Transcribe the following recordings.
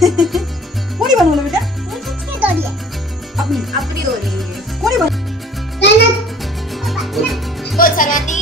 कोणी बनवलं बेटा? अपनी अपनी दोरी कोणी बोल सर्वांनी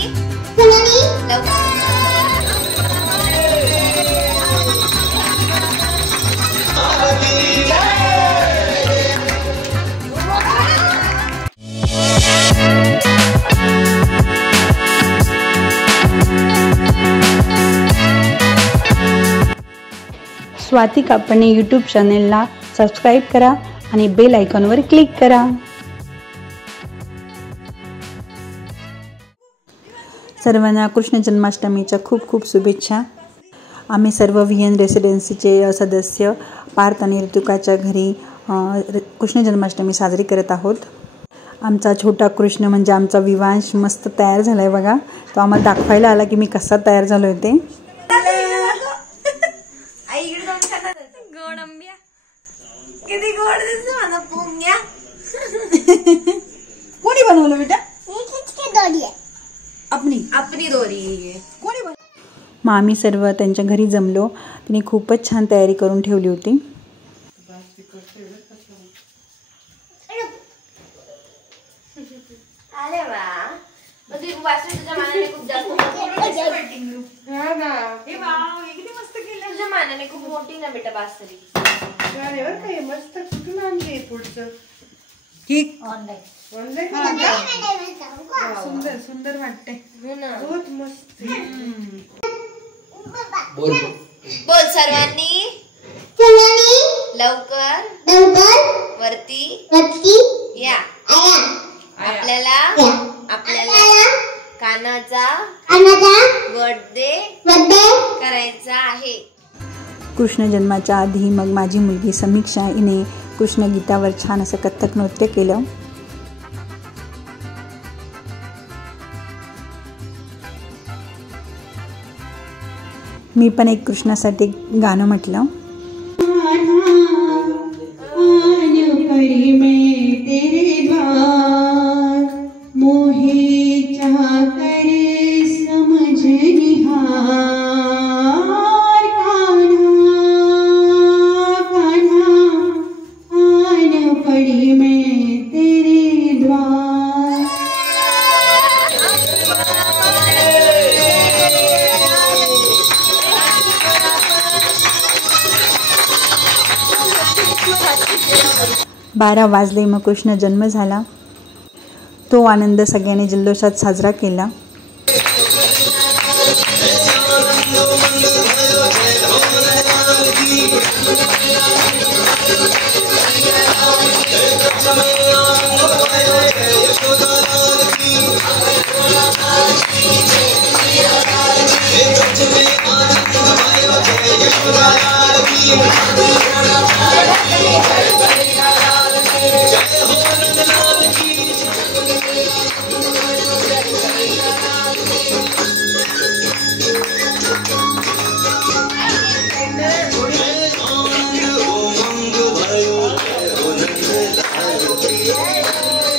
स्वाती कापणे यूट्यूब चॅनेलला सबस्क्राईब करा आणि बेल आयकॉनवर क्लिक करा। सर्वांना कृष्ण जन्माष्टमीच्या खूप खूप शुभेच्छा। आम्ही सर्व VN रेसिडेन्सीचे सदस्य पार्थ आणि ऋतुकाच्या घरी कृष्ण जन्माष्टमी साजरी करत आहोत। आमचा छोटा कृष्ण म्हणजे आमचा विवांश मस्त तयार झालाय बघा। तो आम्हाला दाखवायला आला की मी कसा तयार झालोय ते। गोड आंब्या किती गोड दिसतो माझा पोंग्या। कोणी बनवलं बेटा? दोरी अपनी अपनी दोरी कोणी बनवलं? मग आम्ही सर्व त्यांच्या घरी जमलो। तिने खूपच छान तयारी करून ठेवली होती। अरे वा म्हणजे वासू तुझ्या मानाने खूप जास्त हां ना हे वाव किती मस्त केलं। तुझ्या मानाने खूप मोठी ना बेटा बासरी। अरे वर काय मस्त कुठून आणले पुढचं की ऑनलाईन सुंदर सुंदर वाटते हो ना बहुत मस्त। बोल सर्वांनी लवकर वरती या। आपल्याला कानाचा बर्थडे करायचा आहे। कृष्ण जन्माच्या आधी मग माझी मुलगी समीक्षा हिने कृष्ण गीतावर छान असं कथ्थक नृत्य केलं। मी पण एक कृष्णासाठी गाणं म्हटलं। बारा वाजले मग कृष्ण जन्म झाला। तो आनंद सगळ्यांनी जल्लोषात साजरा केला।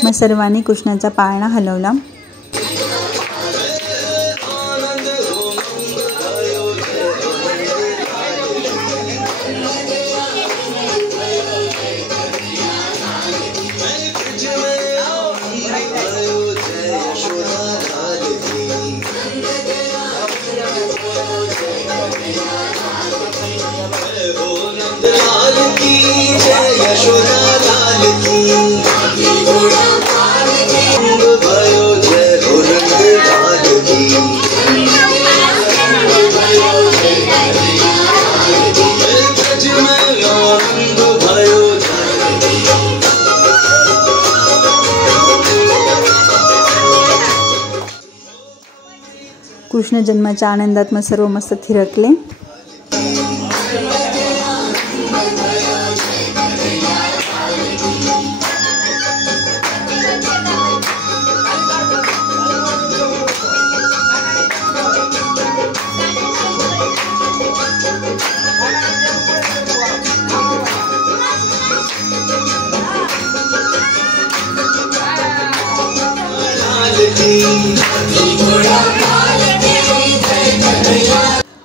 मग सर्वांनी कृष्णाचा पाळणा हलवला। कृष्ण जन्माच्या आनंदात मग सर्व मस्त थिरकले।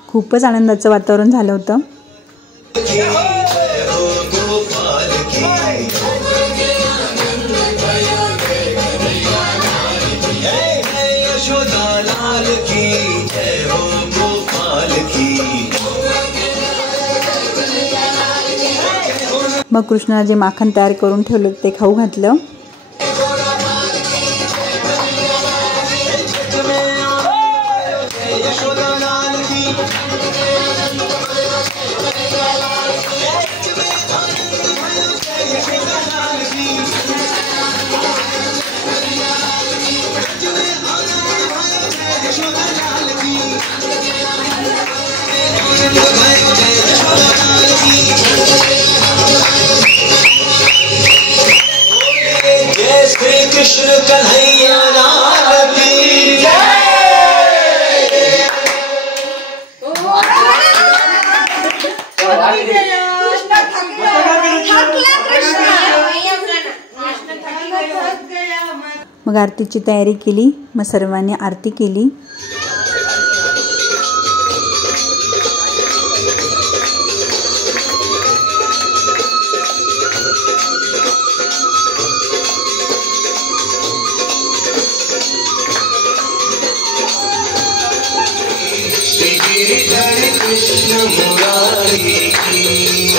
खूपच आनंदाचं वातावरण झालं होतं। मग कृष्णाला जे माखन तयार करून ठेवलं ते खाऊ घातलं. कृष्ण कन्हैया लाल की जय. मग आरतीची तयारी केली. मग सर्वांनी आरती केली. कृष्ण मुरारी की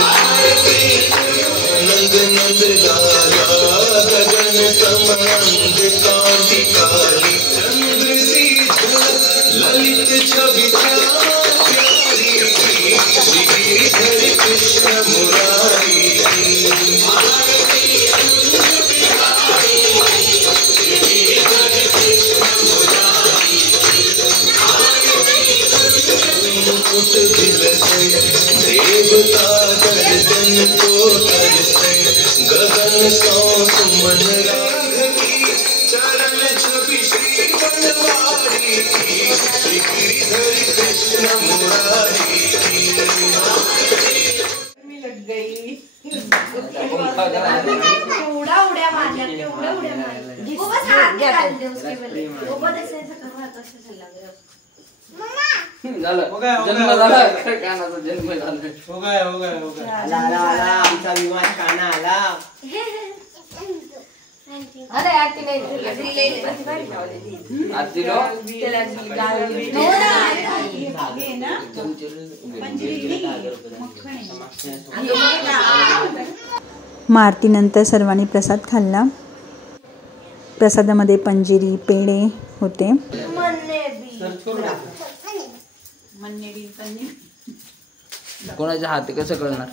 आरती. नंद नंद लाला गगन समंग कांति काली चंद्र सी ललित छवि प्यारी की. श्री गिरिधर कृष्ण मुरारी की आरती. देवता दर्शन को तरसे गगन सौ सुमन राग की. चरण छवि श्री बनवारी की. श्री गिरिधर कृष्ण मुरारी की. लग गई उड़ा उड़ा मारना उड़ा उड़ा मारना वो बस हाथ निकाल दे उसके पहले वो बस ऐसे कर रहा था ऐसे चल लग रहा जन्म झाला कानाचा जन्म झाला हो गया आला आमचा विमान काना आला. अरे आरती नहीं आरती लो मग आरतीनंतर सर्वांनी प्रसाद खाल्ला. प्रसादामध्ये पंजिरी पेढे होते. कोणाच्या हात कसं कळणार.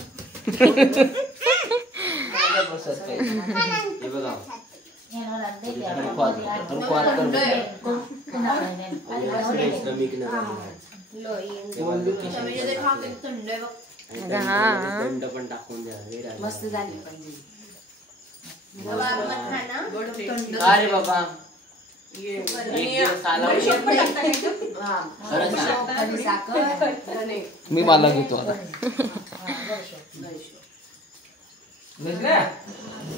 थंड पण टाकून द्या. मस्त झाली पाहिजे. अरे बाबा मी मला घेतो आता.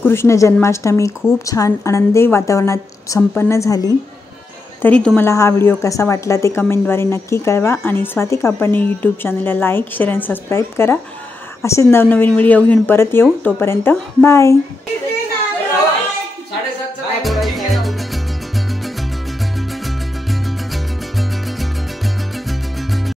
कृष्ण जन्माष्टमी खूप छान आनंदी वातावरणात संपन्न झाली. तरी तुम्हाला हा व्हिडिओ कसा वाटला ते कमेंटद्वारे नक्की कळवा. आणि स्वाती कापडणे यूट्यूब चॅनलला लाईक शेअर आणि सबस्क्राईब करा. असेच नवनवीन व्हिडिओ घेऊन परत येऊ. तोपर्यंत बाय.